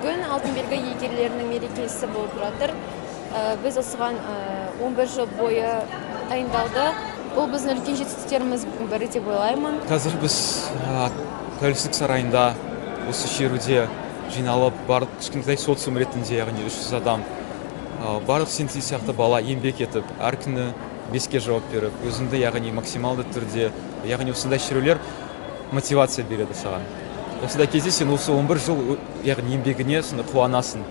Бүгін алтын белгі иегерлерінің мерекесі болып жатыр. Біз осыған 11 жыл бойы дайындалдық. Бұл біздің үлкен жетістіктеріміздің бірі деп ойлаймын. Қазір біз тәуелсіздік сарайында осы шеруде жиналып, барлық кішкентай социум ретінде, яғни 300 адам, барлық сендей сияқты бала еңбек етіп, әр күні 5-ке жауап беріп, өзіңді яғни максималды түрде, яғни осындай шерулер мотивация береді саған. Осындай кезде сен осы 11 жыл яғни еңбегіне қуанасың.